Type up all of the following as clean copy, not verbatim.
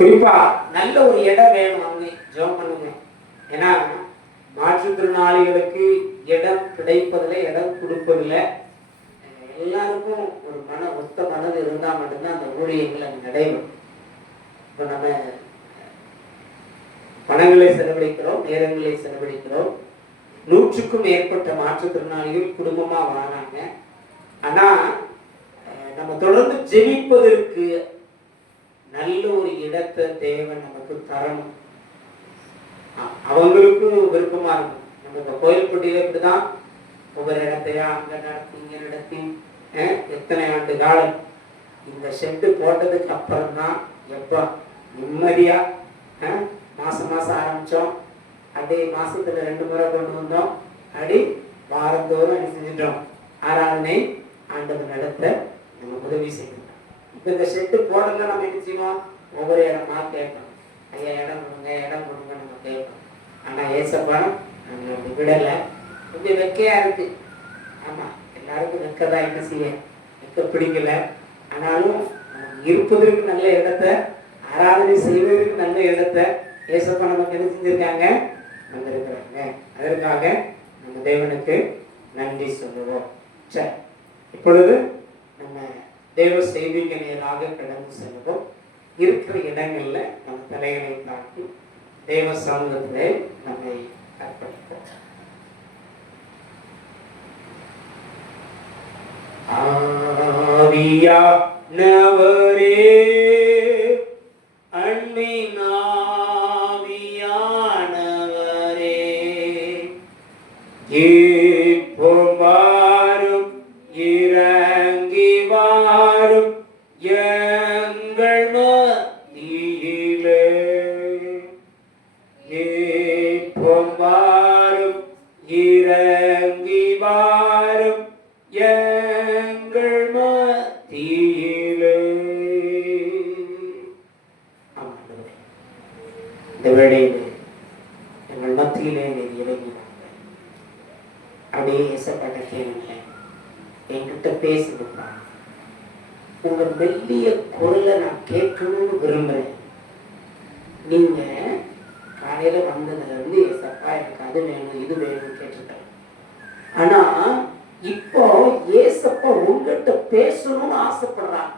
குறிப்பா நல்ல ஒரு இடம் வேணும். அவங்க ஜெபம் பண்ணுங்க. ஏன்னா மாற்றுத்திறனாளிகளுக்கு இடம் கிடைப்பதில்லை, இடம் கொடுப்பதில்லை. எல்லாருக்கும் ஒரு ஒத்த மனது இருந்தால் மட்டும்தான் அந்த ஊழியங்கள் அங்கே நடைபெறும். இப்போ நம்ம பணங்களை செலவழிக்கிறோம், நேரங்களை செலவழிக்கிறோம். 100க்கும் மேற்பட்ட மாற்றுத்திறனாளிகள் குடும்பமா வராங்க. ஆனா நம்ம தொடர்ந்து ஜெபிப்பதற்கு நல்ல ஒரு இடத்தை தேவன் நமக்கு தரணும். அவங்களுக்கும் விருப்பமா இருக்கும். நம்ம இந்த கோயில்பட்டியில இப்படிதான் ஒவ்வொரு இடத்தையா அங்க நடத்தி இங்க நடத்தி எத்தனை ஆண்டு காலம் இந்த ஷெட்டு போட்டதுக்கு அப்புறம் தான் எப்ப நிம்மதியா மாசம் ஆரம்பிச்சோம். அப்படியே மாசத்துல 2 முறை கொண்டு வந்தோம். அப்படி வாரந்தோறும் என்ன செஞ்சிட்டோம், ஆராதனை ஆண்டவர் நடத்த நம்ம உதவி செய்யணும். இப்ப இந்த ஷெட்டு போடல நம்ம என்ன செய்வோம், ஒவ்வொரு இடமா கேட்போம். ஐயா இடம் கொடுங்க, இடம் கொடுங்க நம்ம கேட்போம். ஆனா ஏசப்பா நம்ம விடலை. கொஞ்சம் வெக்கையா இருக்கு. ஆமா, எல்லாருக்கும் வெக்கதான், என்ன செய்ய வெக்க பிடிக்கல. ஆனாலும் இருப்பதற்கு நல்ல இடத்தை, ஆராதனை செய்வதற்கு நல்ல இடத்தை ஏசப்பா நமக்கு என்ன செஞ்சிருக்காங்க, வந்திருக்கிறாங்க. அதற்காக நம்ம தேவனுக்கு நன்றி சொல்லுவோம். சரி, இப்பொழுது நம்ம தேவ செய்திக்கு நேராக கடந்து செல்வோம். இருக்கிற இடங்கள்ல நம்ம தலைகளை தாக்கி தேவ சமூகத்திலே நம்மை அர்ப்பணிப்போம். ஆவியானவரே, அன்பின் ஆவியானவரே, இப்போம் வாரும், இறங்கி வாரும் எங்கள் மத்தியிலே. இப்போம் வாரும், இறங்கி வாரும் எங்கள் மத்தியிலே. இந்த வேளையிலே எங்கள் மத்தியிலே நீர் இறங்கினாங்க. அப்படியே ஏசப்பட்ட கேளுங்க, என்கிட்ட பேசுங்கப்பா. உங்க மெல்லிய குரலை நான் கேட்கணும்னு விரும்புறேன். நீங்க காலையில வந்ததுல இருந்து ஏசப்பா எனக்கு அது வேணும் இது வேணும்னு கேட்டுட்டேன். ஆனா இப்போ ஏசப்பா உங்ககிட்ட பேசணும்னு ஆசைப்படுறாங்க.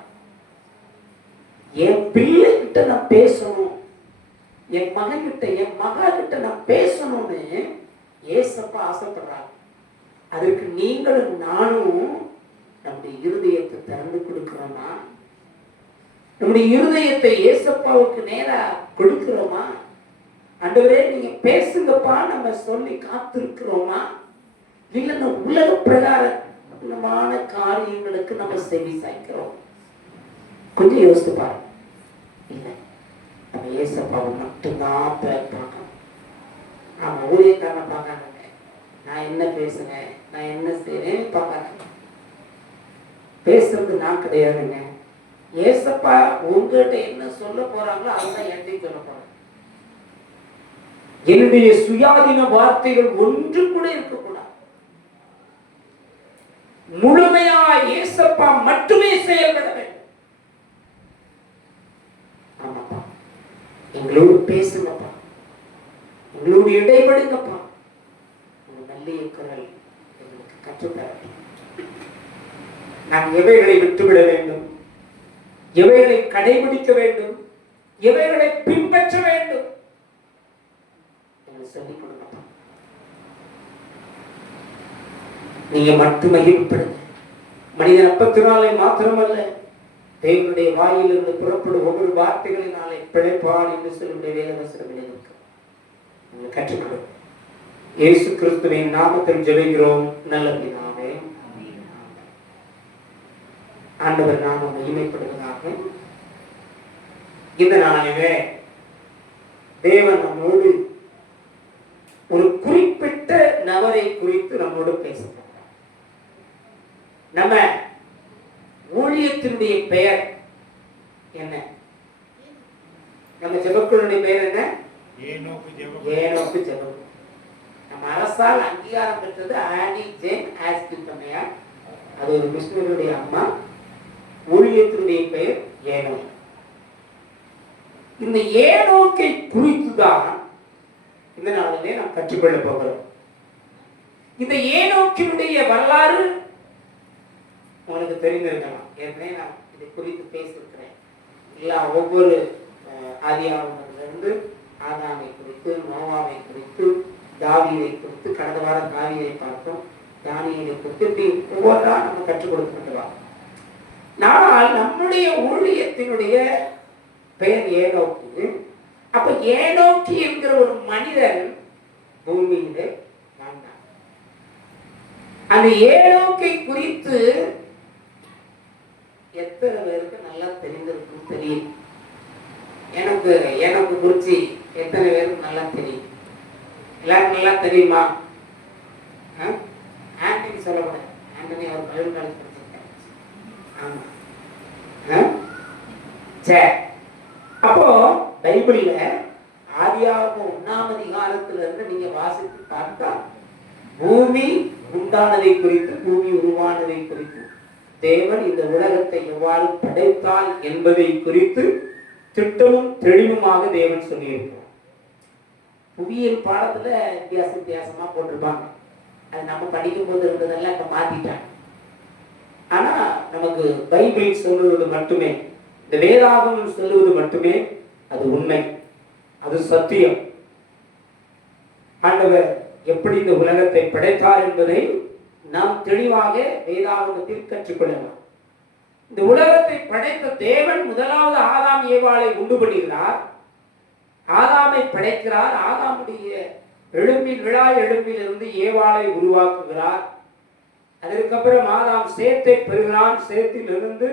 என் பிள்ளை கிட்ட நான் பேசணும், என் மகன் கிட்ட என் மகா கிட்ட நான் பேசணும்னு ஏசப்பா ஆசைப்படுறாங்க. அதற்கு நீங்களும் நானும் நம்முடைய இருதயத்தை திறந்து கொடுக்கிறோமா? நம்முடைய இருதயத்தை ஏசப்பாவுக்கு நேரா கொடுக்கிறோமா? ஆண்டவரே நீங்க பேசுங்கப்பா நம்ம சொல்லி காத்திருக்கிறோமா? இல்லைன்னா உலக பிரகாரமான காரியங்களுக்கு நம்ம செவி சாய்க்கிறோம். கொஞ்சம் யோசித்து பாருங்க. இல்லை, நம்ம ஏசப்பாவை மட்டும்தான் பார்க்கணும். நாம ஊழியக்காரனை பார்க்காங்க, நான் என்ன பேசுறேன், நான் என்ன செய்றேன் பார்க்கறாங்க. பேசுறது நான் கிடையாதுங்க. ஏசப்பா உங்ககிட்ட என்ன சொல்ல போறாங்களோ அதுதான் என்கிட்ட சொல்ல போறாங்க. என்னுடைய சுயாதீன வார்த்தைகள் ஒன்று கூட இருக்கக்கூடாது. முழுமையா ஏசப்பா மட்டுமே செயல்பட வேண்டும். ஆமாப்பா, எங்களோடு பேசுங்கப்பா, எங்களோடு இடைபடுங்கப்பா. உங்க நல்ல குரல் எங்களுக்கு கற்றுத்தர. நாம் எவைகளை விட்டுவிட வேண்டும், எவைகளை கடைபிடிக்க வேண்டும், எவைகளை பின்பற்ற வேண்டும் என்று சொல்லிக் கொடுங்கப்பா. நீங்க மட்டும் மகிழ்ப்படுங்க. மனிதன் அப்பத்தினாலே மாத்திரமல்ல, தேவனுடைய வாயிலிருந்து புறப்படும் ஒவ்வொரு வார்த்தைகளினாலே பிழைப்பான் என்று சொல்லுடைய வேதவசனம் இருக்கு. கற்றுக்கொடு. இயேசு கிறிஸ்துவின் நாமத்தில் ஜெபிக்கிறோம் நல்ல பிதாவே. ஆண்டவர் நாமம் மகிமைப்படுவதாக. இந்த நாளிலே தேவன் நம்மோடு ஒரு குறிப்பிட்ட நபரை குறித்து நம்மோடு பேசுகிறார். நம்ம ஊழியத்தினுடைய பெயர் என்ன? நம்ம ஜெபக்குழுடைய பெயர் என்ன? ஏனோக்கு ஜெபக்குழு. நம்ம அரசால் அங்கீகாரம் பெற்றது ஆனி ஜேன் ஆஸ்கில்பமையா. அது ஒரு மிஷனரியுடைய அம்மா. ஊழியத்தினுடைய பெயர் ஏனோ. இந்த ஏனோக்கை குறித்துதான் இந்த நாளிலே நாம் கற்றுக்கொள்ள போகிறோம். இந்த ஏனோக்கினுடைய வரலாறு உங்களுக்கு தெரிந்திருக்கலாம். ஏற்கனவே நான் இதை குறித்து பேசியிருக்கிறேன். ஒவ்வொரு ஆதியாகமத்திலிருந்து ஆதாமை குறித்து, நோவாவை குறித்து, தாவீதை குறித்து, கடந்த வாரம் தாவீதை பார்த்தோம், தானியேலை குறித்து, இப்படி ஒவ்வொன்றா நம்ம கற்றுக் கொடுத்துக்கிட்டு. ஆனால் நம்முடைய ஊழியத்தினுடைய பெயர் ஏனோக்கு. அப்ப ஏனோக்கி என்கிற ஒரு மனிதன் பூமியிலே வாழ்ந்தான். அந்த ஏனோக்கை குறித்து எத்தனை பேருக்கு நல்லா தெரிந்திருக்கும் தெரியும். எனக்கு குறிச்சு எத்தனை பேருக்கு நல்லா தெரியும்? எல்லாருக்கும் நல்லா தெரியுமா? ஆண்டனி சொல்லக்கூடாது. ஆண்டனி அவர் பைபிள் காலேஜ் படிச்சிருக்காரு. ஆமா. சரி, அப்போ பைபிள்ல ஆதியாகமம் 1ஆம் அதிகாரத்திலிருந்து நீங்க வாசித்து பார்த்தா பூமி உண்டானதை குறித்து, பூமி உருவானதை குறித்து, தேவன் இந்த உலகத்தை எவ்வாறு படைத்தால் என்பதை குறித்து திட்டமும் தெளிவுமாக தேவன் சொல்லியிருக்கிறார். புவியியல் பாடத்துல வித்தியாசமா போட்டிருப்பாங்க. அது நம்ம படிக்கும் போது இருந்ததெல்லாம் இப்ப மாத்திட்டாங்க. ஆனா நமக்கு பைபிள் சொல்லுவது மட்டுமே, இந்த வேதாகமம் சொல்லுவது மட்டுமே அது உண்மை, அது சத்தியம். ஆண்டவர் எப்படி இந்த உலகத்தை படைத்தார் என்பதை நாம் தெளிவாக வேதாகமத்தில் கற்றுக்கொள்ளலாம். இந்த உலகத்தை படைத்த தேவன் முதலாவது ஆதாம் ஏவாளை உண்டு பண்ணுகிறார். ஆதாமை படைக்கிறார். ஆதாமுடைய விழா எலும்பிலிருந்து ஏவாளை உருவாக்குகிறார். அதற்கப்புறம் ஆதாம் சேத்தை பெறுகிறான். சேத்திலிருந்து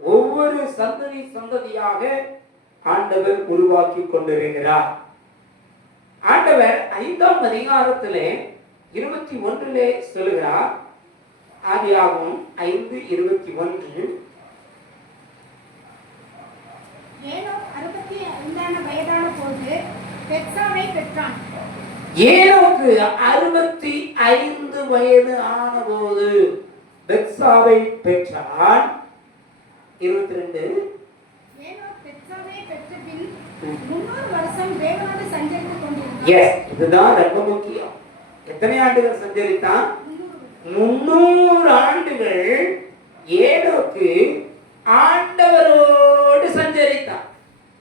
ஒவ்வொரு சந்ததியாக ஆண்டவர் உருவாக்கி கொண்டிருக்கிறார். ஆண்டவர் 5ஆம் அதிகாரத்திலே 21 சொல்லுகிறார். ஆதியாகமம் 5:21. ஏனோக்கு 65 வயதான போது பெத்சாவை பெற்றான். ஏனோக்கு 65 வயது ஆனபோது பெத்சாவை பெற்றான். 22. இதுதான் ரொம்ப முக்கியம். எத்தனை ஆண்டுகள் சஞ்சரித்தான்? 300 ஆண்டுகள் ஏனோக்கு ஆண்டவரோடு சஞ்சரித்தான்.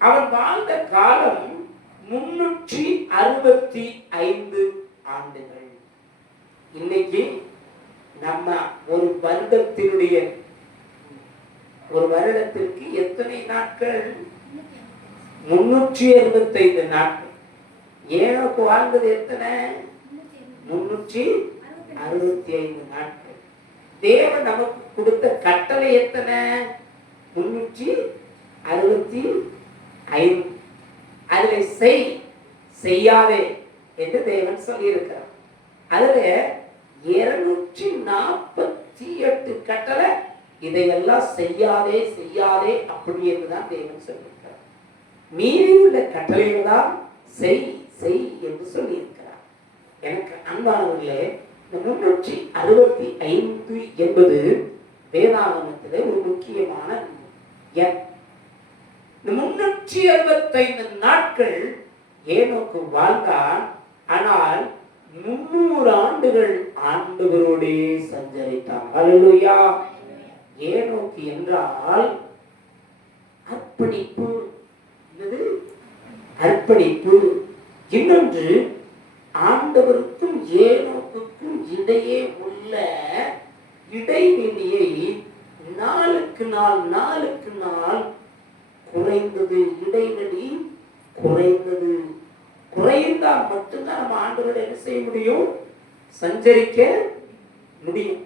அவன் வாழ்ந்த காலம் 365 ஆண்டுகள். இன்னைக்கு நம்ம ஒரு வருடத்திற்கு எத்தனை நாட்கள்? 365 நாட்கள். ஏனோக்கு வாழ்ந்தது எத்தனை? 365 நாட்கள். தேவன் நமக்கு கொடுத்த கட்டளை எத்தனை? 365. அதுல செய்யாதே என்று தேவன் சொல்லி இருக்கிறார். அதுல 248 கட்டளை இதையெல்லாம் செய்யாதே அப்படி என்றுதான் தேவன் சொல்லியிருக்கிறார். மீறி உள்ள கட்டளைகள் தான் செய் என்று சொல்லி இருக்கிறார். எனக்கு அன்பானவர்களே, இந்த 365 என்பது வேதாகமத்திலே ஒரு முக்கியமான எண். இந்த 365 நாட்கள் ஏனோக்கு வாழ்ந்தான். ஆனால் 300 ஆண்டுகள் ஆண்டவரோடே சஞ்சரித்தான். அல்லேலூயா. ஏனோக்கு என்றால் அர்ப்பணிப்பு. அர்ப்பணிப்பு. இன்னொன்று, ஆண்டவருக்கும் ஏனோக்குக்கும் இடையே உள்ள இடைவெளியை நாளுக்கு நாள் குறைந்தது. இடைவெளி குறைந்தது. குறைந்தால் மட்டும்தான் நம்ம ஆண்டவரோட என்ன செய்ய முடியும்? சஞ்சரிக்க முடியும்.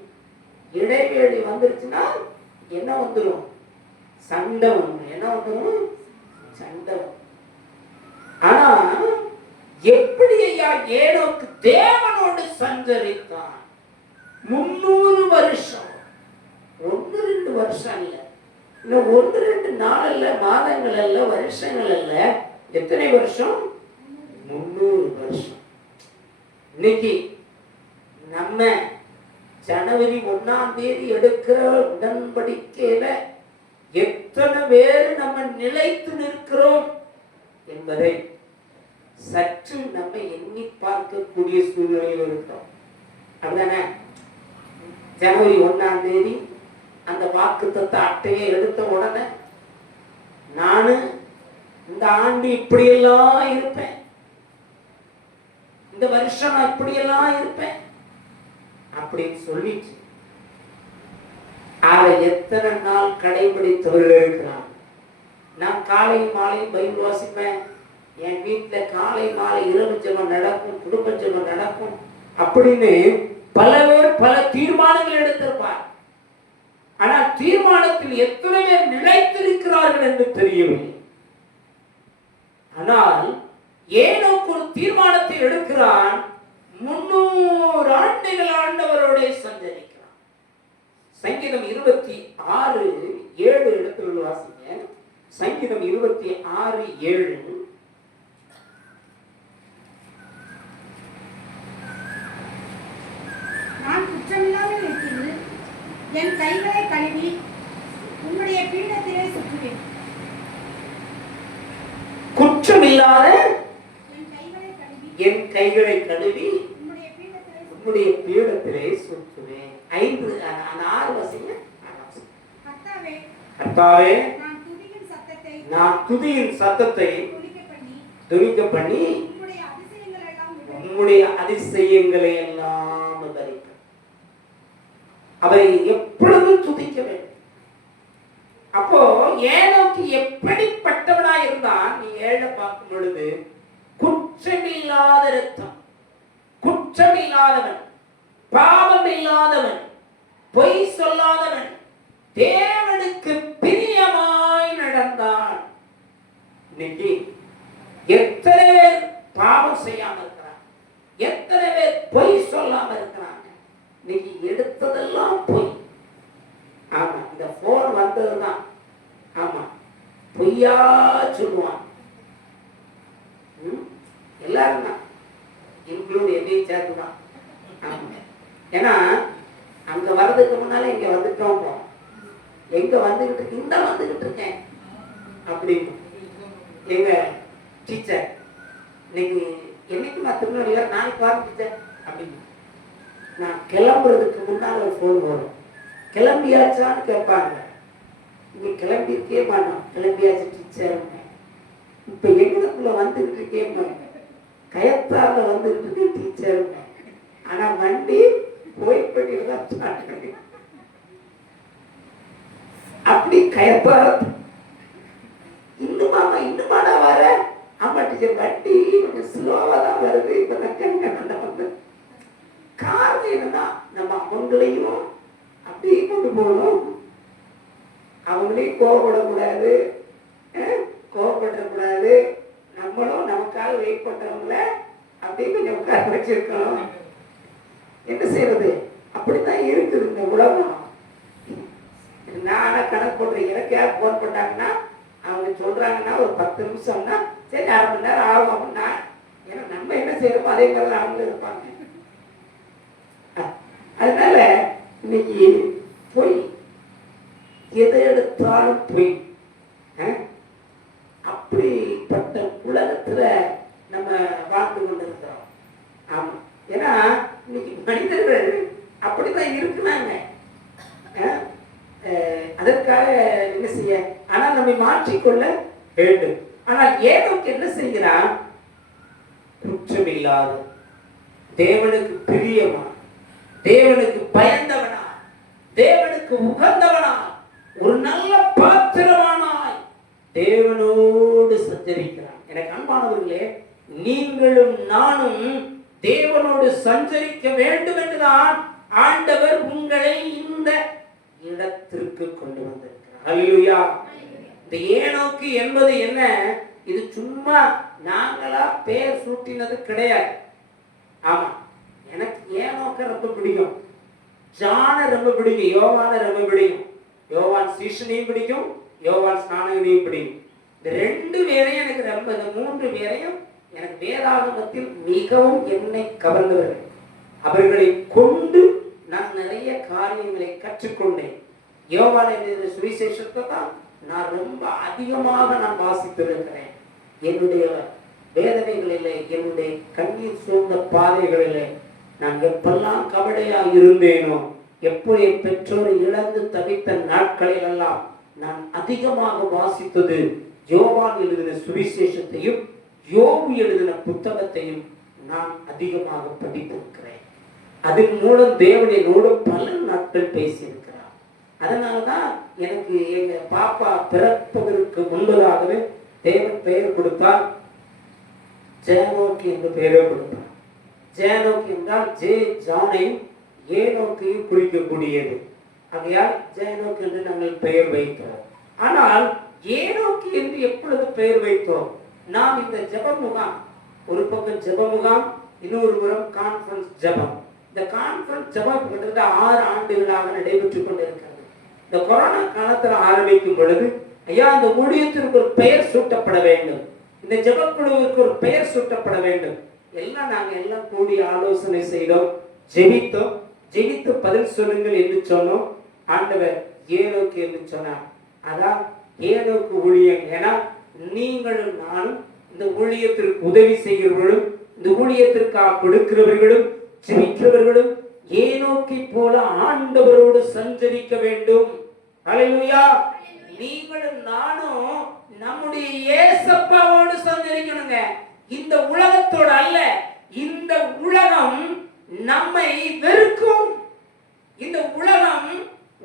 இடைவெளி வந்துருச்சுன்னா என்ன வந்துடும்? சண்டை வந்துடும். என்ன வந்துடும்? சண்டை. ஆனா எப்படி ஐயா ஏனோக்கு தேவனோடு சஞ்சரித்தான்? 300 வருஷம். 1-2 வருஷம் இல்ல, இன்னும் 1-2 நாள் அல்ல, மாதங்கள் அல்ல, வருஷங்கள் அல்ல. எத்தனை வருஷம்? 300 வருஷம். இன்னைக்கு நம்ம ஜனவரி 1ஆம் தேதி எடுக்கிற உடன்படிக்கையில எத்தனை பேர் நம்ம நிலைத்து நிற்கிறோம்? என்பதை சற்று நம்ம எண்ணி பார்க்கக்கூடிய சூழ்நிலையில் இருக்கிறோம். அப்படிதானே? ஜனவரி 1ஆம் தேதி அந்த வாக்குத்தத்த அட்டையை எடுத்த உடனே நானு இந்த ஆண்டு இப்படியெல்லாம் இருப்பேன், இந்த வருஷம் நான் இப்படியெல்லாம் இருப்பேன் அப்படின்னு சொல்லிட்டு அதை எத்தனை நாள் கடைபிடித்தவர்கள் இருக்கிறார். நான் காலை மாலை பைபிள் வாசிப்பேன், என் வீட்டில் காலை மாலை இரவு ஜெபம் நடக்கும், குடும்ப ஜெபம் நடக்கும் அப்படின்னு பல பேர் பல தீர்மானங்கள் எடுத்திருப்பார். ஆனால் தீர்மானத்தில் எத்தனை பேர் நிலைத்திருக்கிறார்கள் என்று தெரியவில்லை. ஆனால் ஏனோக்கு ஒரு தீர்மானத்தை எடுக்கிறான், 300 ஆண்டுகள் ஆண்டவரோட சஞ்சரிக்கிறான். சங்கீதம் 26:7 இடத்துல வாசிங்க. சங்கீதம் 26:7. நான் குற்றமில்லாத நிலையில் என் கைகளை கழுவி உம்முடைய பீடத்திலே சுற்றுவேன். குற்றமில்லாத என் கைகளை கழுவி உம்முடைய பீடத்திலே சுற்றுவேன். 6 வசனம். கர்த்தாவே, நான் துதியின் சத்தத்தை துதிக்க பண்ணி உம்முடைய அதிசயங்களை எல்லாம் விவரிக்க. அவரை எப்பொழுதும் துதிக்க வேண்டும். அப்போ ஏனோக்கு எப்படிப்பட்டவனா இருந்தான்? நீ 7 பார்க்கும் பொழுது குற்றமில்லாத இரத்தம், குற்றமில்லாதவன், பாவம் இல்லாதவன், பொய் சொல்லாதவன், தேவனுக்கு பிரியமாய் நடந்தான். இன்னைக்கு எத்தனை பேர் பாவம் செய்யாம இருக்கிறாங்க, எத்தனை பேர் பொய் சொல்லாம இருக்கிறாங்க. இன்னைக்கு எடுத்ததெல்லாம் பொய். ஆமா, இந்த போன் வந்ததுதான். ஆமா, பொய்யா சொல்லுவான். எல்லாரும் தான், இன்க்ளூட் என்னையும் சேர்த்து தான். ஆமா, ஏன்னா அங்க வர்றதுக்கு முன்னால இங்க வந்துட்டோம், எங்க வந்துகிட்டு இந்த வந்துகிட்டு இருக்கேன் அப்படின்னு எங்க டீச்சர் இன்னைக்கு என்னைக்கு நான் திருநெல்வேலியில் நாளைக்கு வரேன் டீச்சர் அப்படின்னு. நான் கிளம்புறதுக்கு முன்னால் ஒரு ஃபோன் வரும், கிளம்பியாச்சான்னு கேட்பாங்க. இங்கே கிளம்பியிருக்கே மாட்டோம், கிளம்பியாச்சு டீச்சர். இப்போ எங்களுக்குள்ள வந்துகிட்டு இருக்கேன், கயத்தாரில் வந்துகிட்டு இருக்கேன் டீச்சர். ஆனால் வண்டி போய்பட்டியில் தான் அப்படி கயப்பார இன்னுமாடா வர. ஆமா டீச்சர், வண்டி கொஞ்சம் ஸ்லோவா தான் வருது. இப்ப வந்து காரணம் என்னன்னா, நம்ம அவங்களையும் அப்படியே கொண்டு போகணும், அவங்களையும் கோவப்படக்கூடாது, கோவப்படக்கூடாது. நம்மளும் நமக்காக வெயிட் பண்றவங்கள அப்படியே கொஞ்சம் உட்கார வச்சிருக்கணும். என்ன செய்யறது? அப்படித்தான் இருக்குது இந்த உலகம். நான் கணக்கு போடுறேன், எனக்கு யார் போன் பண்ணாங்கன்னா அவங்க சொல்றாங்கன்னா ஒரு 10 நிமிஷம்னா சரி, 1/2 மணி நேரம் ஆகும் அப்படின்னா, ஏன்னா நம்ம என்ன செய்யறோமோ அதே மாதிரி அவங்களும் இருப்பாங்க. அதனால இன்னைக்கு பொய், எதை எடுத்தாலும் பொய். அப்படிப்பட்ட உலகத்துல நம்ம வாழ்ந்து கொண்டு இருக்கிறோம். ஆமா, ஏன்னா இன்னைக்கு மனிதர்கள் அப்படித்தான் இருக்கிறாங்க. அதற்காக என்ன செய்ய? ஆனால் நம்மை மாற்றிக்கொள்ள வேண்டும். ஆனால் ஏனோக்கு என்ன செய்கிறான்? குற்றமில்லாத, தேவனுக்கு பிரியமா, தேவனுக்கு பயந்தவனா, தேவனுக்கு உகந்தவனா, ஒரு நல்ல பாத்திரமானாய் தேவனோடு சஞ்சரிக்கிறான். எனக்கு அன்பானவர்களே, நீங்களும் நானும் தேவனோடு சஞ்சரிக்க வேண்டும் என்றுதான் ஆண்டவர் உங்களை இந்த இடத்திற்கு கொண்டு வந்திருக்கிறார். ஹல்லேலூயா. இந்த ஏனோக்கு என்பது என்ன? இது சும்மா நாங்களா பேர் சூட்டினது கிடையாது. ஆமா, எனக்கு ஏனோக்க ரொம்ப பிடிக்கும், ஜான ரொம்ப பிடிக்கும், யோவான ரொம்ப பிடிக்கும். யோவான் சீஷனையும் பிடிக்கும், யோவான் ஸ்நானகனையும் பிடிக்கும். இந்த 2 பேரையும் எனக்கு ரொம்ப, இந்த 3 பேரையும் எனக்கு வேதாகமத்தில் மிகவும் என்னை கவர்ந்தவர்கள். அவர்களை கொண்டு நான் நிறைய காரியங்களை கற்றுக்கொண்டேன். யோவான் என்ற சுவிசேஷத்தை தான் நான் ரொம்ப அதிகமாக நான் வாசித்திருக்கிறேன். என்னுடைய வேதனைகளிலே, என்னுடைய கண்ணீர் சூழ்ந்த பாதைகளிலே நான் எப்பெல்லாம் கவலையா இருந்தேனோ, எப்போ என் பெற்றோரை இழந்து தவித்த நாட்களில் எல்லாம் நான் அதிகமாக வாசித்தது யோவான் எழுதின சுவிசேஷத்தையும் யோபு எழுதின புத்தகத்தையும் நான் அதிகமாக படித்திருக்கிறேன். அதன் மூலம் தேவன் என்னோடு பல நாட்கள் பேசியிருக்கிறார். அதனால்தான் எனக்கு எங்க பாப்பா பிறப்பதற்கு முன்பதாகவே தேவன் பெயர் கொடுத்தார். ஜேனோக்கி என்று பெயரை கொடுத்தார். ஜேனோக்கி என்றால் ஜே ஜானையும் ஏனோக்கையும் குறிக்கக்கூடியது. ஆகையால் ஜேனோக்கி என்று நாங்கள் பெயர் வைத்தோம். ஆனால் ஏனோக்கி என்று எப்பொழுது பெயர் வைத்தோம்? நாம் இந்த ஜெப முகாம், ஒரு பக்கம் ஜெப முகாம், இன்னொரு புறம் கான்ஃபரன்ஸ் ஜெபம். இந்த கான்ஃபரன்ஸ் ஜெபம் கிட்டத்தட்ட 6 ஆண்டுகளாக நடைபெற்றுக் கொண்டிருக்கிறது. இந்த கொரோனா காலத்தில் ஆரம்பிக்கும் பொழுது, ஐயா இந்த ஊழியத்திற்கு ஒரு பெயர் சூட்டப்பட வேண்டும், இந்த ஜெபக்குழுவிற்கு ஒரு பெயர் சூட்டப்பட வேண்டும். நாங்கள் கூடி ஆலோசனை செய்தோம், ஜெபித்தோம். ஜெபித்து பதில் சொல்லுங்கள் என்று சொன்னோம். ஆண்டவர் ஏனோக்கு என்று சொன்னார். அதான் ஏனோக்கு ஊழியம். ஏன்னா நீங்களும் நானும் இந்த ஊழியத்திற்கு உதவி செய்கிறவர்களும், இந்த ஊழியத்திற்காக கொடுக்கிறவர்களும், ஜெபிக்கிறவர்களும் ஏனோக்கை போல ஆண்டவரோடு சஞ்சரிக்க வேண்டும். ஹல்லேலூயா. நீங்களும் நானும் நம்முடைய இயேசப்பாவோடு சஞ்சரிக்கணுங்க. இந்த உலகத்தோடு அல்ல. இந்த உலகம் நம்மை வெறுக்கும். இந்த உலகம்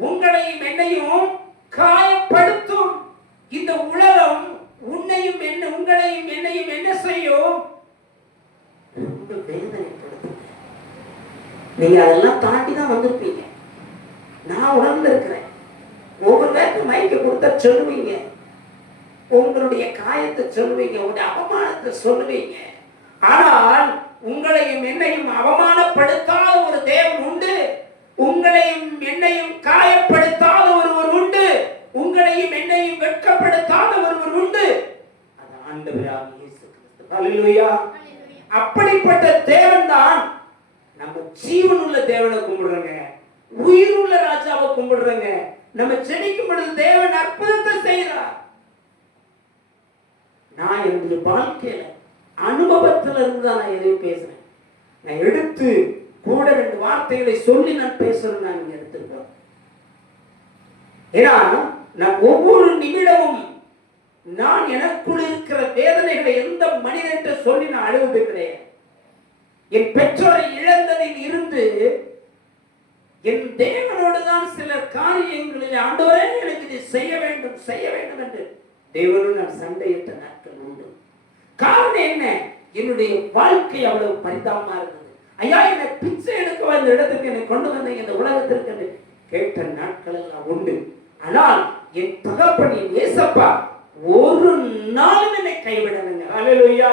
உங்களையும் என்னையும் காயப்படுத்தும். இந்த உலகம் உன்னையும் உங்களையும் என்னையும் என்ன செய்யும்? ரொம்ப வேதனைப்படுத்தும். நீங்க அதெல்லாம் தாண்டி தான் வந்திருப்பீங்க. நான் உணர்ந்து இருக்கிறேன். ஒவ்வொரு பேருக்கு மைக்க கொடுத்தா சொல்லுவீங்க, உங்களுடைய காயத்தை சொல்லுவீங்க, உங்களுடைய அவமானத்தை சொல்லுவீங்க. ஆனால் உங்களையும் என்னையும் அவமானப்படுத்தாத ஒரு தேவன் உண்டு. உங்களையும் என்னையும் காயப்படுத்தாத ஒருவர் உண்டு. உங்களையும் என்னையும் வெட்கப்படுத்தாத ஒருவர் உண்டு. அது ஆண்டவராகிய இயேசு கிறிஸ்து. ஹல்லேலூயா. அப்படிப்பட்ட தேவன் தான் நம்ம ஜீவனுள்ள தேவனை கும்பிடுறோங்க, உயிருள்ள ராஜாவை கும்பிடுறோங்க. நம்ம செடிக்கும் பொழுது தேவன் அற்புதத்தை செய்கிறார். நான் என்னுடைய வாழ்க்கையில அனுபவத்துல இருந்து தான் நான் எதையும் பேசுறேன். நான் எடுத்து கூட 2 வார்த்தைகளை சொல்லி நான் பேசுறேன். நான் இங்க எடுத்துருக்கேன். ஏன்னா நான் ஒவ்வொரு நிமிடமும் நான் எனக்குள் இருக்கிற வேதனைகளை எந்த மனிதன் சொல்லி நான் அழுவது கிடையாது. என் பெற்றோரை இழந்ததில் இருந்து என் தேவனோடு தான் சில காரியங்களில் ஆண்டவரே எனக்கு இதை செய்ய வேண்டும் செய்ய வேண்டும் என்று தேவனோடு நான் சண்டையிட்ட நாட்கள் உண்டு. காரணம் என்ன? என்னுடைய வாழ்க்கை அவ்வளவு பரிதாபமா இருந்தது. ஐயா என்னை பிச்சை எடுக்க வந்த இடத்துக்கு என்னை கொண்டு வந்த இந்த உலகத்திற்கு என்று கேட்ட நாட்கள் எல்லாம் உண்டு. ஆனால் என் தகப்பனின் இயேசப்பா ஒரு நாளும் என்னை கைவிடலைங்க. ஹல்லேலூயா.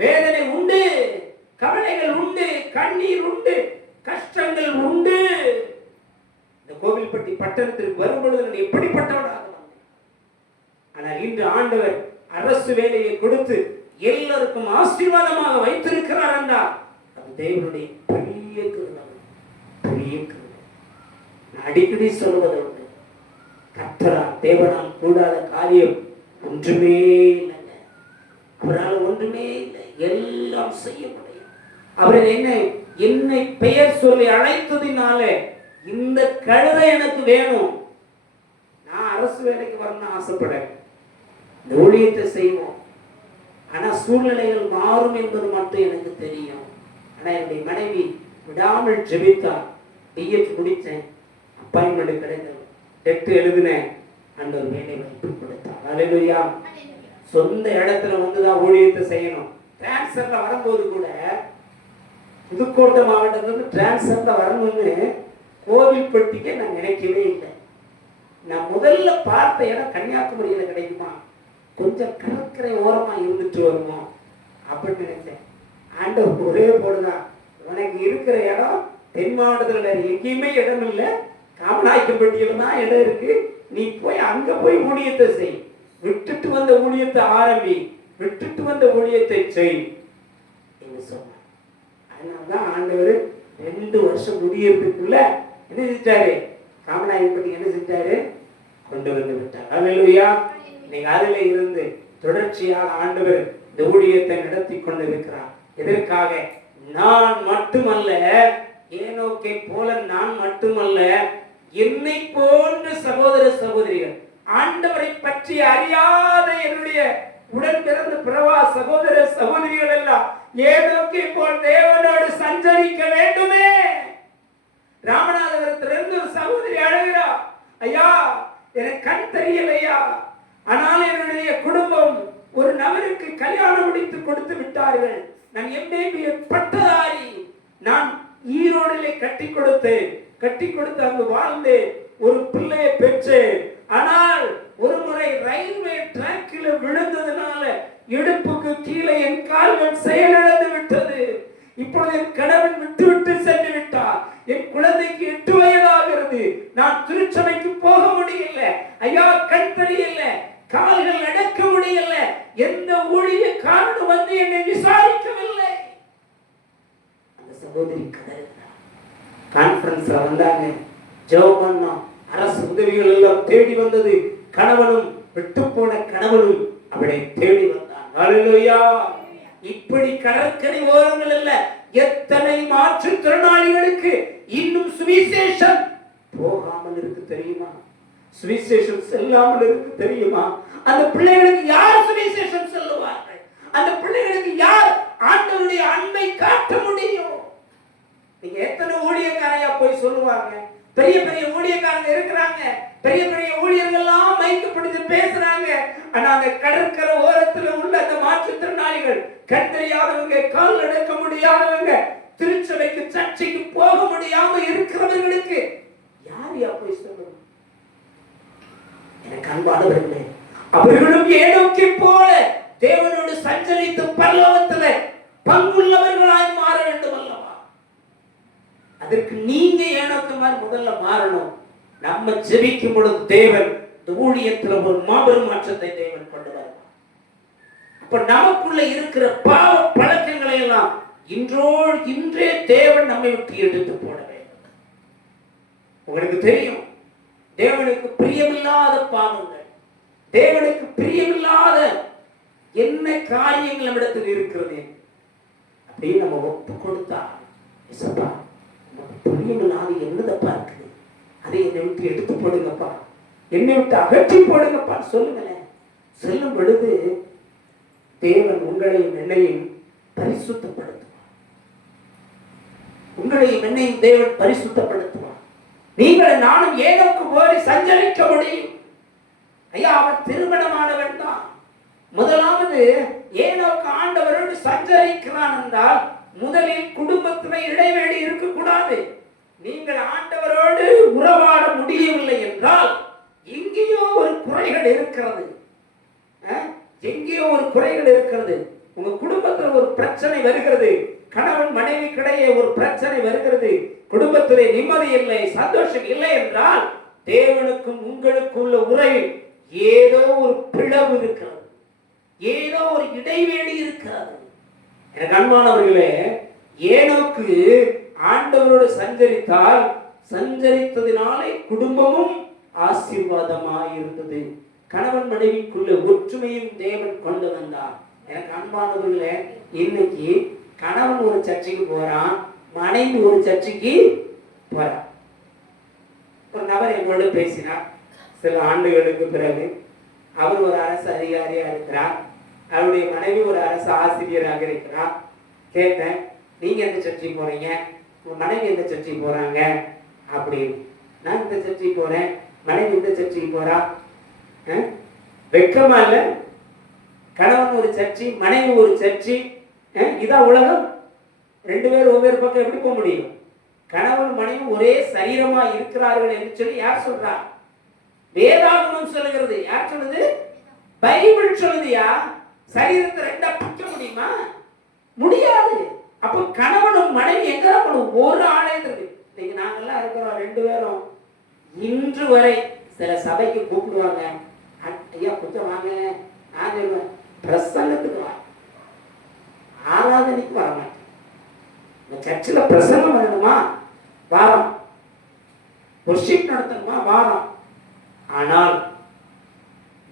வேதனை உண்டு, கவலைகள் உண்டு, கண்ணீர் உண்டு, கஷ்டங்கள் உண்டு. இந்த கோவில்பட்டி பட்டணத்திற்கு வரும்பொழுது நான் எப்படிப்பட்டவனாக வந்தேன். ஆனால் இன்று ஆண்டவர் அரசு வேலையை கொடுத்து எல்லாருக்கும் ஆசீர்வாதமாக வைத்திருக்கிறார் என்றால் அது தேவனுடைய பெரிய கிருபை. பெரிய கிருபை. நான் அடிக்கடி சொல்வது உண்டு, கர்த்தரால் தேவனால் கூடாத காரியம் ஒன்றுமே இல்லைங்க. அவரால் ஒன்றுமே இல்லை, எல்லாம் செய்ய முடியும். அவர் என்னை பெயர் சொல்லி அழைத்ததினாலே இந்த கழுதை எனக்கு வேணும், நான் அரசு வேலைக்கு வரணும்னு ஆசைப்படுறேன். இந்த ஊழியத்தை செய்வோம். ஆனா சூழ்நிலைகள் மாறும் என்பது மட்டும் எனக்கு தெரியும். ஆனா என்னுடைய மனைவி விடாமல் ஜெபித்தார். டிஎச் முடித்தேன், அப்பாயின்மெண்ட் கிடைக்கல, டெட் எழுதினேன், அந்த ஒரு வேலை வைத்து கொடுத்தார். ஹல்லேலூயா. சொந்த இடத்துல வந்துதான் ஊழியத்தை செய்யணும். டிரான்ஸ்ஃபர்ல வரும்போது கூட புதுக்கோட்டை மாவட்டத்திலிருந்து டிரான்ஸ்ஃபர்ல வரணும்னு கோவில்பட்டிக்கு நான் நினைக்கவே இல்லை. நான் முதல்ல பார்த்த இடம் கன்னியாகுமரியில கிடைக்குமா, கொஞ்சம் கடற்கரை ஓரமா இருந்துட்டு வருவோம் அப்படின்னு நினைச்சேன். ஆண்டவர் ஒரே போடுதான், உனக்கு இருக்கிற இடம் தென் மாவட்டத்தில் வேற எங்கேயுமே இடம் இல்லை, காமநாயக்கம்பட்டியில தான் இடம் இருக்கு, நீ போய் அங்க போய் ஊழியத்தை செய், விட்டுட்டு வந்த ஊழியத்தை ஆரம்பி, விட்டுட்டு வந்த ஊழியத்தை செய் என்று சொன்னார். அதனால்தான் ஆண்டவர் 2 வருஷம் முடியறதுக்குள்ள என்ன செஞ்சாரு, காமநாயக்கம்பட்டி என்ன செஞ்சாரு, கொண்டு வந்து விட்டார். ஹல்லேலூயா. நீங்க அதுல இருந்து தொடர்ச்சியாக ஆண்டவர் இந்த ஊழியத்தை நடத்தி கொண்டிருக்கிறார். எதற்காக? நான் மட்டுமல்ல, ஏனோக்கை போல நான் மட்டுமல்ல, என்னை போன்ற சகோதர சகோதரிகள், ஆண்டவரை பற்றி அறியாத என்னுடைய உடன் பிறந்த பிரவா சகோதர சகோதரிகள் எல்லாம் ஏனோக்கை போல் தேவனோடு சஞ்சரிக்க வேண்டுமே. ராமநாதபுரத்திலிருந்து ஒரு சகோதரி அழுகிறா, ஐயா எனக்கு கண் தெரியலையா, ஆனால் என்னுடைய குடும்பம் ஒரு நபருக்கு கல்யாணம் முடித்து கொடுத்து விட்டார்கள், நான் MBA பட்டதாரி, நான் ஈரோடிலே கட்டி கொடுத்து அங்கு வாழ்ந்து ஒரு பிள்ளையை பெற்று, ஆனால் ஒரு முறை ரயில்வே டிராக்கில் விழுந்ததுனால இடுப்புக்கு கீழே என் கால்கள் செயலிழந்து விட்டது. இப்பொழுது என் கணவன் விட்டு சென்று விட்டார். என் குழந்தைக்கு 8 வயதாகிறது. நான் திருச்சபைக்கு போக முடியல, ஐயா கண் தெரியல, கால்கள் நடக்க முடியல, எந்த ஊழியக்காரனும் வந்து என்னை விசாரிக்கவில்லை. அந்த சகோதரி கான்ஃபரன்ஸ்ல வந்தாங்க, ஜெபம் பண்ணோம், அரசு உதவிகள் எல்லாம் தேடி வந்தது. கணவனும் விட்டு போன கணவனும் அவளை தேடி வந்தான். ஹல்லேலூயா. இப்படி கடற்கரை ஓரங்கள் அல்ல, எத்தனை மாற்றுத்திறனாளிகளுக்கு இன்னும் சுவிசேஷம் போகாமல் இருக்கு தெரியுமா? சுவிசேஷம் செல்லாமல் இருக்கு தெரியுமா? அந்த பிள்ளைகளுக்கு யார் சுவிசேஷம் சொல்லுவார்கள்? அந்த பிள்ளைகளுக்கு யார் ஆண்டவருடைய அன்பை காட்ட முடியும்? நீங்க எத்தனை ஊழியக்காரையா போய் சொல்லுவாங்க? பெரிய பெரிய ஊழியக்காரங்க இருக்கிறாங்க, பெரிய பெரிய ஊழியர்கள் எல்லாம் மைக்கு பிடிச்சு பேசுறாங்க. ஆனா அந்த கடற்கரை ஓரத்துல உள்ள அந்த மாற்றுத்திறனாளிகள், கண் தெரியாதவங்க, கால் நடக்க முடியாதவங்க, திருச்சபைக்கு சர்ச்சைக்கு போக முடியாம இருக்கிறவர்களுக்கு யாரையா போய் சொல்லுவாங்க? எனக்கு அன்பானவர்களே, அவர்களும் ஏனோக்கை போல தேவனோடு சஞ்சரித்து பரலோகத்திலே பங்குள்ளவர்களாய் மாற வேண்டும் அல்லவா? அதற்கு நீங்க ஏனோக்கு மாதிரி முதல்ல மாறணும். நம்ம ஜெபிக்கும் பொழுது தேவன் இந்த ஊழியத்துல ஒரு மாபெரும் மாற்றத்தை தேவன் கொண்டு வருவார். அப்ப நமக்குள்ள இருக்கிற பாவ பழக்கங்களை எல்லாம் இன்றே தேவன் நம்மை விட்டு எடுத்து போட வேண்டும். உங்களுக்கு தெரியும், தேவனுக்கு பிரியமில்லாத பாவங்கள், தேவனுக்கு பிரியமில்லாத என்ன காரியங்கள் நம்மிடத்தில் இருக்கிறது அப்படின்னு நம்ம ஒப்பு கொடுத்தா, பிரியமில்லாத என்னதப்பா இருக்குது, அதை என்னை விட்டு எடுத்து போடுங்கப்பா, என்னை விட்டு அகற்றி போடுங்கப்பா சொல்லுங்களேன். சொல்லும் பொழுது தேவன் உங்களையும் என்னையும் பரிசுத்தப்படுத்துவார். உங்களையும் என்னையும் தேவன் பரிசுத்தப்படுத்துவார். நீங்கள் நானும் ஏனோக்கு போய் சஞ்சரிக்க முடியும். ஐயா, அவன் திருமணமானவன் தான். முதலாவது ஏனோக்கு ஆண்டவரோடு சஞ்சரிக்கிறான் என்றால் முதலில் குடும்பத்தினை இடைவெளி இருக்கக்கூடாது. நீங்கள் ஆண்டவரோடு உறவாட முடியவில்லை என்றால் எங்கேயோ ஒரு குறைகள் இருக்கிறது, எங்கேயோ ஒரு குறைகள் இருக்கிறது. உங்க குடும்பத்தில் ஒரு பிரச்சனை வருகிறது, கணவன் மனைவி கிடையே ஒரு பிரச்சனை வருகிறது, குடும்பத்திலே நிம்மதி இல்லை, சந்தோஷம் இல்லை என்றால் தேவனுக்கும் உங்களுக்குள்ள உறவில் ஏதோ ஒரு பிளவு இருக்கிறது, ஏதோ ஒரு இடைவெளி இருக்கிறது. எனக்கு அன்பானவர்களே, ஏனோக்கு ஆண்டவரோடு சஞ்சரித்தால் சஞ்சரித்ததினாலே குடும்பமும் ஆசீர்வாதமாய் இருந்தது. கணவன் மனைவிக்குள்ள ஒற்றுமையும் தேவன் கொண்டு வந்தார். எனக்கு அன்பானவர்களே, இன்னைக்கு கணவன் ஒரு சர்ச்சைக்கு போறான், மனைவி ஒரு சர்ச்சைக்கு போறான். ஒரு நபர் எங்களோட பேசினார். சில ஆண்டுகளுக்கு பிறகு அவர் ஒரு அரசு அதிகாரியா இருக்கிறார், அவருடைய மனைவி ஒரு அரசு ஆசிரியராக இருக்கிறார். கேட்டேன், நீங்க எந்த சர்ச்சைக்கு போறீங்க, உங்க மனைவி எந்த சர்ச்சைக்கு போறாங்க அப்படின்னு. நான் இந்த சர்ச்சைக்கு போறேன், மனைவி இந்த சர்ச்சைக்கு போறா. வெட்கமா இல்ல? கணவன் ஒரு சர்ச்சை, மனைவி ஒரு சர்ச்சை, இதான் உலகம். 2 பேரும் ஒவ்வொரு பக்கம் எப்படி போக முடியும்? கணவன் மனைவி ஒரே சரீரமா இருக்கிறார்கள் என்று சொல்லி யார் சொல்றா? வேதாகமம் சொல்லுகிறது. யார் சொல்லுது? பைபிள் சொல்லுதியா? சரீரத்தை 2 பிக்க முடியுமா? முடியாது. அப்ப கணவனும் மனைவி எங்க ஒரு ஆளே இருக்கு. இன்னைக்கு நாங்கெல்லாம் இருக்கிறோம் 2 பேரும். இன்று வரை சில சபைக்கு கூப்பிடுவாங்க, ஐயா கொஞ்சம் வாங்க, நான் சொல்லுவேன் பிரசங்கத்துக்கு வா, ஆராதனைக்கு வர மாட்டேன். இந்த சர்ச்சில் பிரசங்கம் பண்ணணுமா வாரம், வொர்ஷிப் நடத்தணுமா வாரம். ஆனால்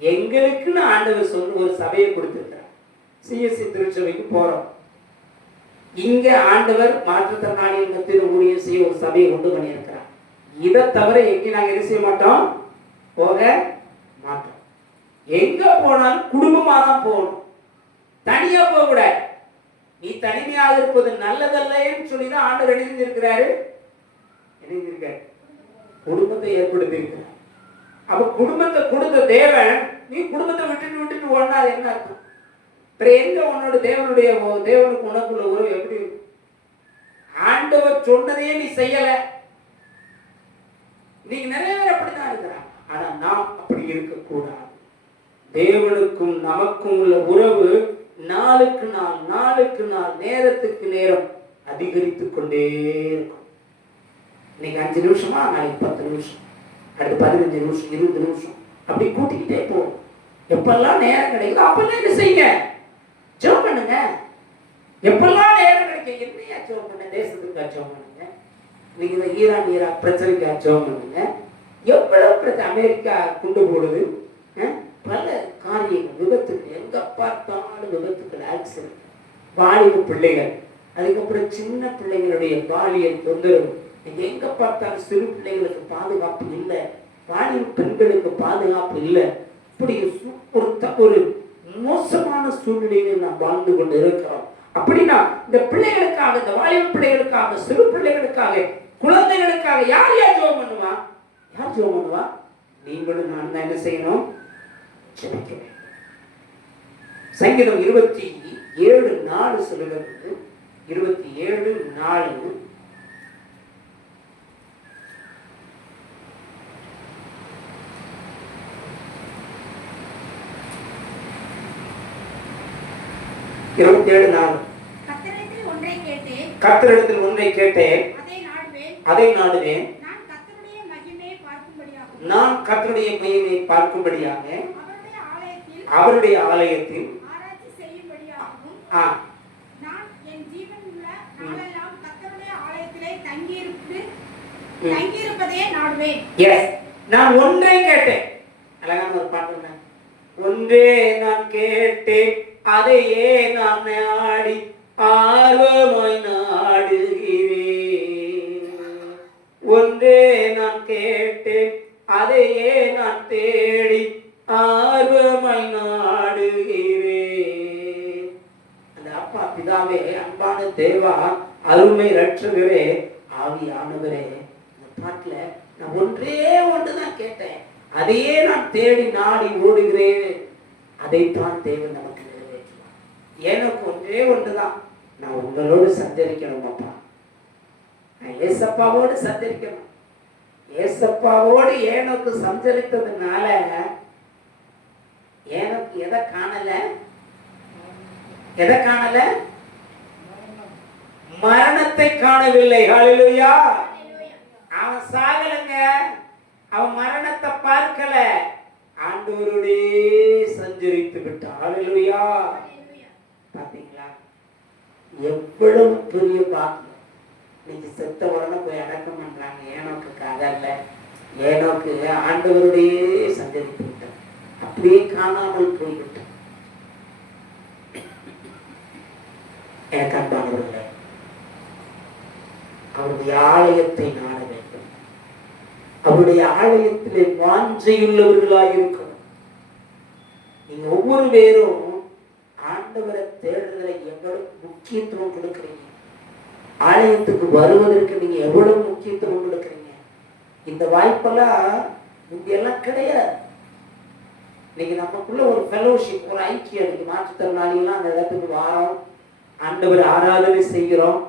எங்களுக்குன்னு ஆண்டவர் சொன்ன ஒரு சபையை கொடுத்திருக்கிறார். சிஎஸ்சி திருச்சபைக்கு போறோம். இங்க ஆண்டவர் மாற்றுத்திறனாளிகள் மத்தியில் ஊழியம் செய்ய ஒரு சபையை கொண்டு பண்ணியிருக்கிறார். இதை தவிர எங்க நாங்க என்ன செய்ய மாட்டோம், போக மாட்டோம். எங்க போனாலும் குடும்பமா தான் போகணும், தனியா போக கூடாது. நீ தனிமையாக இருப்பது நல்லதல்லன்னு சொல்லிதான் ஆண்டவர் எழுதியிருக்கிறாரு. எழுதியிருக்காரு, குடும்பத்தை ஏற்படுத்தி இருக்கிறார். அப்ப குடும்பத்தை கொடுத்த தேவன், நீ குடும்பத்தை விட்டுட்டு ஓடனா என்ன அர்த்தம்? எங்க உன்னோட தேவனுக்கு உனக்குள்ள உறவு எப்படி இருக்கும்? ஆண்டவர் சொன்னதையே நீ செய்யல. நீங்க நிறைய பேர் அப்படித்தான் இருக்கிறாங்க. ஆனா நாம் அப்படி இருக்கக்கூடாது. தேவனுக்கும் நமக்கும் உள்ள உறவு நாளுக்கு நாள் நேரத்துக்கு நேரம் அதிகரித்துக் கொண்டே இருக்கும். இன்னைக்கு 5 நிமிஷமா, நாளைக்கு 10 நிமிஷம், அடுத்து 15 நிமிஷம், 20 நிமிஷம், அப்படி கூட்டிக்கிட்டே போகும். எப்பெல்லாம் நேரம் கிடைக்குதோ அப்பெல்லாம் என்ன செய்யுங்க, ஜெபம் பண்ணுங்க. எப்பெல்லாம் நேரம் கிடைக்கும், என்னையா ஜெபம் பண்ண, தேசத்துக்கு ஜெபம் பண்ணுங்க. இன்னைக்கு இந்த ஈரான் பிரச்சனைக்கு ஜெபம் பண்ணுங்க. எவ்வளவு பிரச்சனை, அமெரிக்கா குண்டு போடுது, பல காரியங்கள், விபத்துக்கள், எங்க பார்த்தாலும் விபத்துக்கள், ஆக்சிடென்ட், வாலிப பிள்ளைகள், அதுக்கப்புறம் சின்ன பிள்ளைகளுடைய பாலியல் தொந்தரவு, எங்க பார்த்தாலும் சிறு பிள்ளைகளுக்கு பாதுகாப்பு இல்லை, வாலிப பெண்களுக்கு பாதுகாப்பு இல்லை. இப்படி ஒரு மோசமான சூழ்நிலையில் நாம் வாழ்ந்து கொண்டு இருக்கிறோம். அப்படின்னா இந்த பிள்ளைகளுக்காக, இந்த வாலிப பிள்ளைகளுக்காக, சிறு பிள்ளைகளுக்காக, குழந்தைகளுக்காக யார் ஜெபம் பண்ணுவா? யார் ஜெபம் பண்ணுவா? நீங்களும் நான் தான் என்ன செய்யணும், ஜெபிக்க வேண்டும். சங்கீதம் 27:4 சொல்லுகிறது. 27:4 27:4 கர்த்தரிடத்தில் ஒன்றை கேட்டேன், அதை நாடுவேன். நான் கர்த்தருடைய மகிமையை பார்க்கும்படியாக அவருடைய ஆலயத்தில் நான் ஒன்றை கேட்டேன். அழகான ஒரு பாட்டு. ஒன்றே நான் கேட்டேன், அதையே நான் நாடி ஆர்வமாய் நாடுகிறேன். ஒன்றே நான் கேட்டேன், அதையே நான் தேடி ஆர்வமாய் நாடுகிறேன். அந்த அப்பா பிதாவே, அன்பான தேவா, அருமை ரட்சகரே, ஆவியானவரே, இந்த பாட்டுல நான் ஒன்றே ஒன்றுதான் கேட்டேன், அதையே நான் தேடி நாடி ஓடுகிறேன். அதைத்தான் தேவன் நமக்கு நிறைவேற்றுவார். எனக்கு ஒன்றே ஒன்றுதான், நான் உங்களோடு சஞ்சரிக்கணும் அப்பா, நான் ஏசப்பாவோடு சஞ்சரிக்கணும். ஏசப்பாவோடு ஏனோக்கு சஞ்சரித்ததுனால ஏனோக்கு எதை காணல, மரணத்தை காணவில்லை. ஹல்லேலூயா. அவன் சாகலங்க, அவன் மரணத்தை பார்க்கல, ஆண்டவரோடே சஞ்சரித்து விட்டான். ஹல்லேலூயா. பாத்தீங்களா எவ்வளவு பெரிய பாக்கியம். இன்னைக்கு செத்த உடனே போய் அடக்கம் பண்றாங்க. ஏனோக்குக்காக அல்ல, ஏனோக்கு ஆண்டவருடைய சஞ்சரித்து விட்டான், அப்படியே காணாமல் போய்விட்டான். எனக்கு அன்பானவர்களே, அவருடைய ஆலயத்தை நாட வேண்டும். அவருடைய ஆலயத்திலே வாஞ்சையுள்ளவர்களாக இருக்கணும். நீங்க ஒவ்வொரு பேரும் ஆண்டவரை தேடுதலை எவ்வளவு முக்கியத்துவம் கொடுக்கிறீங்க, ஆலயத்துக்கு வருவதற்கு நீங்க எவ்வளவு முக்கியத்துவம் கொடுக்கிறீங்க. இந்த வாய்ப்பெல்லாம் இங்கெல்லாம் கிடையாது. இன்னைக்கு நமக்குள்ள ஒரு ஃபெலோஷிப், ஒரு ஐக்கியம் இருக்கு. மாற்றுத்திறனாளிகள்லாம் அந்த இடத்துக்கு வாரோம், ஆண்டவர் ஆராதனை செய்கிறோம்.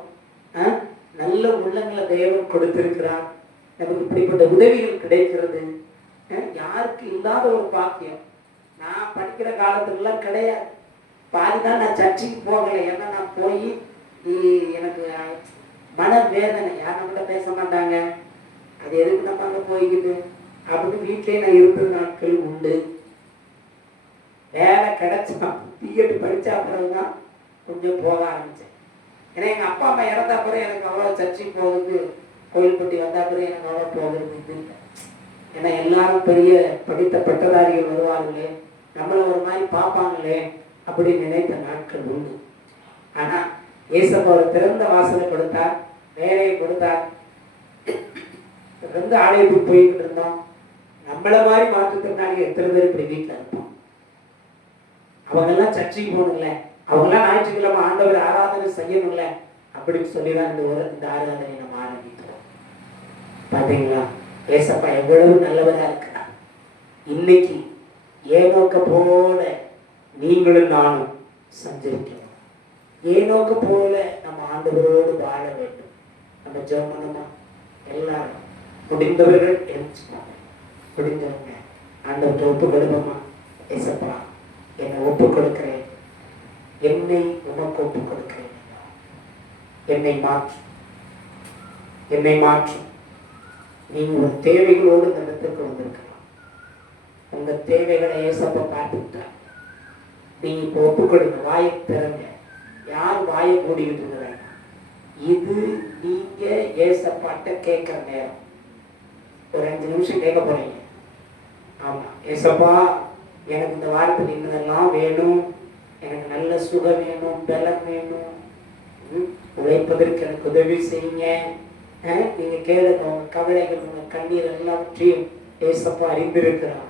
நல்ல உள்ளங்களை தேவன் கொடுத்திருக்கிறார். நமக்கு இப்படிப்பட்ட உதவிகள் கிடைக்கிறது. யாருக்கு இல்லாத ஒரு பாக்கியம். நான் படிக்கிற காலத்துலலாம் கிடையாது. பாதிதான் நான் சர்ச்சுக்கு போகலை. ஏன்னா நான் போய் எனக்கு மன வேதனை, யார் நம்மகிட்ட பேச மாட்டாங்க, அது எதுக்கு நம்ம அங்கே போய்கிட்டு அப்படின்னு வீட்டிலே நான் இருக்கிற நாட்கள் உண்டு. வேலை கிடைச்சா பிஎட் படித்த அப்புறம்தான் கொஞ்சம் போக ஆரம்பித்தேன். ஏன்னா எங்கள் அப்பா அம்மா இறந்தா பிறகு எனக்கு அவ்வளோ சர்ச்சைக்கு போகுது, கோயில்பட்டி வந்தா பிறகு எனக்கு அவ்வளோ போகிறது இல்லை. ஏன்னா எல்லாரும் பெரிய படித்த பட்டதாரிகள் வருவார்களே, நம்மளை ஒரு மாதிரி பார்ப்பாங்களே அப்படின்னு நினைத்த நாட்கள் உண்டு. ஆனா ஏசப்பா ஒரு திறந்த வாசலை கொடுத்தார், வேலையை கொடுத்தார். திறந்த ஆலயத்துக்கு போய்கிட்டு இருந்தோம். நம்மள மாதிரி மாற்றுத்திறனாளிகள் எத்தனை பேர் இப்படி வீட்டில் இருப்போம்? அவங்கெல்லாம் சர்ச்சைக்கு போகணும்ல, அவங்கெல்லாம் ஞாயிற்றுக்கிழமை ஆண்டவர் ஆராதனை செய்யணும்ல அப்படின்னு சொல்லிதான் இந்த ஆராதனை நம்ம ஆரம்பிக்கிறோம். பாத்தீங்களா, ஏசப்பா எவ்வளவு நல்லவரா இருக்கிறார். இன்னைக்கு ஏனோக்க போல நீங்களும் நானும் சஞ்சரிக்கணும். ஏனோக்க போல நம்ம ஆண்டவரோடு வாழ வேண்டும். நம்ம ஜெபம் பண்ணுமா? எல்லாரும் முடிந்தவர்கள் எழுச்சிப்பாங்க, முடிஞ்சவங்க ஆண்டவர்கிட்ட ஒப்பு கொடுப்போமா? ஏசப்பா, என்னை ஒப்பு கொடுக்கிறேன், என்னை உமக்கு ஒப்பு கொடுக்கிறேன், என்னை மாற்று, என்னை மாற்று. நீங்க ஒரு தேவைகளோடு இந்த இடத்துக்கு வந்திருக்கலாம். உங்க தேவைகளை ஏசப்பா பார்த்துட்டார். நீங்க இப்போ ஒப்பு கொடுங்க, வாயை திறங்க. யார் வாயை மூடிக்கிட்டு இருக்கிறாங்க? இது நீங்க ஏசப்பாட்ட கேட்கிற நேரம். ஒரு 5 நிமிஷம் கேட்க போறீங்க. ஆமா, ஏசப்பா எனக்கு இந்த வாரத்தில் இன்னதெல்லாம் வேணும், எனக்கு நல்ல சுகம் வேணும், பலம் வேணும், உழைப்பதற்கு எனக்கு உதவி செய்யுங்க. நீங்க கேளுங்க. உங்க கவலைகள், உங்க கண்ணீர் எல்லாவற்றையும் ஏசப்பா அறிந்திருக்கிறான்.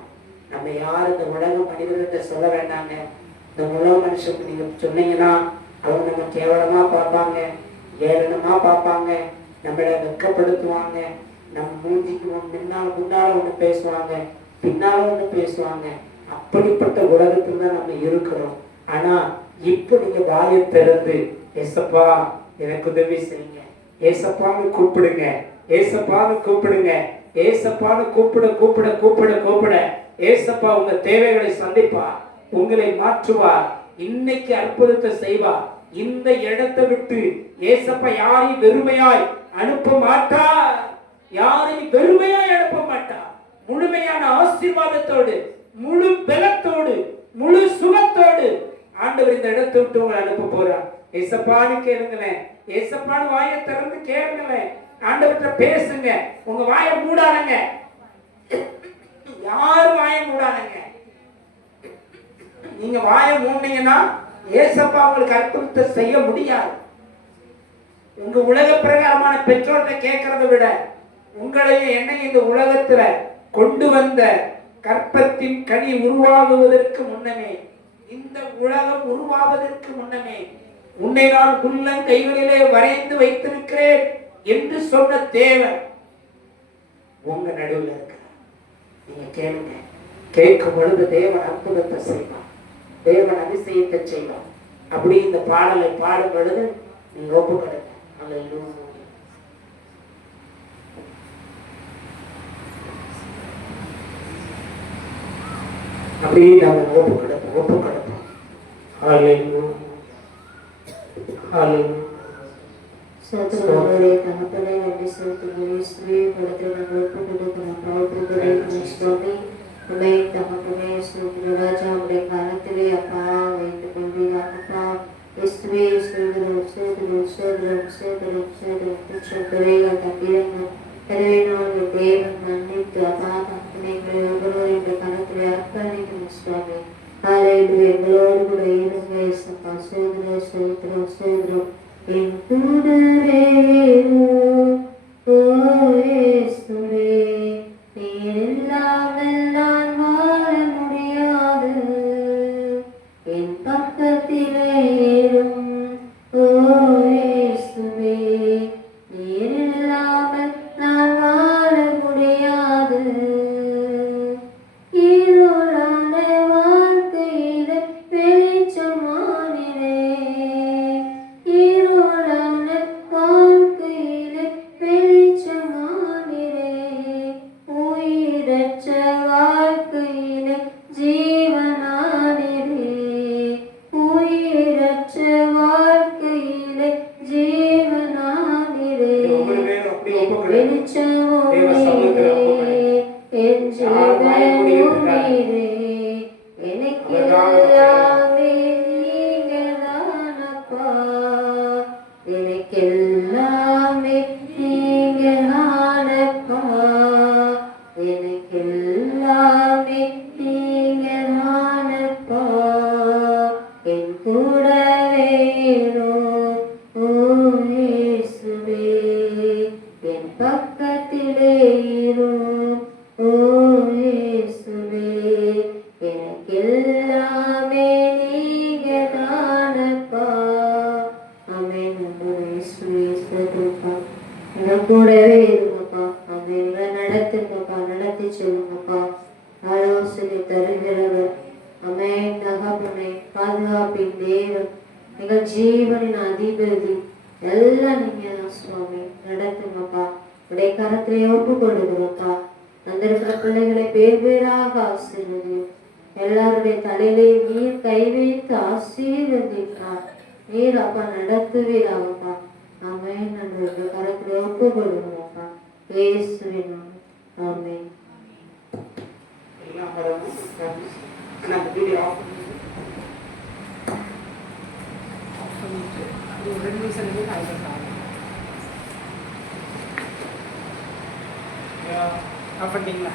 நம்ம யார் இந்த உலக மனிதர்கிட்ட சொல்ல வேண்டாங்க. இந்த உலக மனுஷனுக்கு நீங்க சொன்னீங்கன்னா அவங்க நம்ம கேவலமா பார்ப்பாங்க, ஏளனமா பார்ப்பாங்க, நம்மளை வெட்கப்படுத்துவாங்க. நம்ம மூஞ்சிக்கு முன்னால ஒண்ணு பேசுவாங்க, பின்னால ஒண்ணு பேசுவாங்க. அப்படிப்பட்ட உலகத்துல தான் நம்ம இருக்கிறோம். ஆனா இப்ப நீங்க வாயை திறந்து ஏசப்பா எனக்கு உதவி செய்யுங்க, ஏசப்பான்னு கூப்பிடுங்க, ஏசப்பான்னு கூப்பிடுங்க, ஏசப்பான்னு கூப்பிட கூப்பிட கூப்பிட கூப்பிட ஏசப்பா உங்க தேவைகளை சந்திப்பார், உங்களை மாற்றுவார், இன்னைக்கு அற்புதத்தை செய்வார். இந்த இடத்தை விட்டு ஏசப்பா யாரையும் வெறுமையாய் அனுப்ப மாட்டார், யாரையும் வெறுமையாய் அனுப்ப மாட்டார். முழுமையான ஆசீர்வாதத்தோடு, முழு பலத்தோடு, முழு சுகத்தோடு ஆண்டவர் இந்த இடத்தை விட்டு உங்களை அனுப்ப போறார். ஏசப்பான்னு கேளுங்களேன், ஏசப்பான்னு வாயை திறந்து கேளுங்களேன், ஆண்டவர்கிட்ட பேசுங்க. உங்க வாயை மூடாதங்க, யாரும் வாயை மூடாதங்க. நீங்க வாயை மூடினீங்கன்னா ஏசப்பா உங்களுக்கு அற்புதத்தை செய்ய முடியாது. உங்க உலக பிரகாரமான பெற்றோர்கிட்ட கேட்கறத விட உங்களையும் என்னையும் இந்த உலகத்துல கொண்டு வந்த கற்பத்தின் கனி உருவாகுவதற்கு முன்னமே, இந்த உலகம் உருவாவதற்கு முன்னமே உன்னை நான் உள்ளம் கைகளிலே வரைந்து வைத்திருக்கிறேன் என்று சொன்ன தேவன் உங்க நடுவில் இருக்கிறார். நீங்க கேளுங்க. கேட்கும் பொழுது தேவன் அற்புதத்தை செய்வான், தேவன் அதிசயத்தை செய்வான். அப்படி இந்த பாடலை பாடும் பொழுது நீங்க ஒப்புக்கொடுங்க. அல்லேலூயா. அப்படியே நம்ம ஒப்புக்கொடுப்போம். அல்லேலூயா, அல்லேலூயா. சோதரே தகப்பனே நன்றி செலுத்துகிறேன். ஸ்ரீ படத்தை நாங்கள் ஒப்புக் கொடுக்கிறோம். பாவத்துக்கு சுவாமி உண்மை தகப்பனே ராஜா உடைய காலத்திலே அப்பா வைத்துக் கொள்வீராகப்பா. இஸ்வே சேதரும் சேதரும் சேதரும் சேதரும் சேதரும் குற்றம் குறைகள் தப்பிரங்கள் எனவே நாங்கள் தேவன் மன்னித்து அப்பா தகப்பனை எங்களை ஒவ்வொருவரும் இந்த காலத்திலே அர்ப்பணிக்கிறோம் சுவாமி. காலையில் எங்களோடு கூட இருங்க ஏசப்பா. சேதரும் சேதரும் சேதரும் என் கூடவேரோ ஓ இயேசுவே, நீர் இல்லாமல் நான் வாழ முடியாது. என் பக்கத்திலே ஏறும் ஓ இயேசுவே, நீர் இல்லாமல் நான் வாழ முடியாது. இருளான வாழ்க்கையிலே வெளிச்சமானினே, இருளான வாழ்க்கையிலே இரும் ஓ இயேசுவே என் பக்கத்திலே இரும் ஓ இயேசுவே எனக்கெல்லாமே நீங்க தானப்பா ஆமென் இயேசுவே ஸ்தோத்திரப்பா எங்க கூடவே இருங்கப்பா ஆமென் எங்களை நடத்துங்கப்பா நடத்தி சொல்லுங்கப்பா ஆலோசனை தருகிறவர் ஆமென் தகப்பனே பாதுகாப்பின் தேவன் எங்கள் ஜீவனின் அதிபதி எல்லாம் நீங்க தான் சுவாமி நடத்துங்கப்பா உடைய கரத்திலே ஒப்பு கொடுக்கிறோம்ப்பா வந்திருக்கிற பிள்ளைகளை பேர் பேராக ஆசீர்வதியும் எல்லாருடைய தலையிலே நீர் கை வைத்து ஆசீர்வதிக்கா நீர் அப்பா நடத்துவீராகப்பா ஆமென் நம்மளுடைய கரத்திலே ஒப்பு கொடுக்கிறோம்ப்பா இயேசுவின் நாமம் ஆமென் எல்லாம் வரணும். ஆனா அந்த வீடியோ ஆஃப் பண்ணிட்டு அது ஒரு 2 நிமிஷம் ஆயிடும். ஆஃப் பண்ணிட்டீங்களா?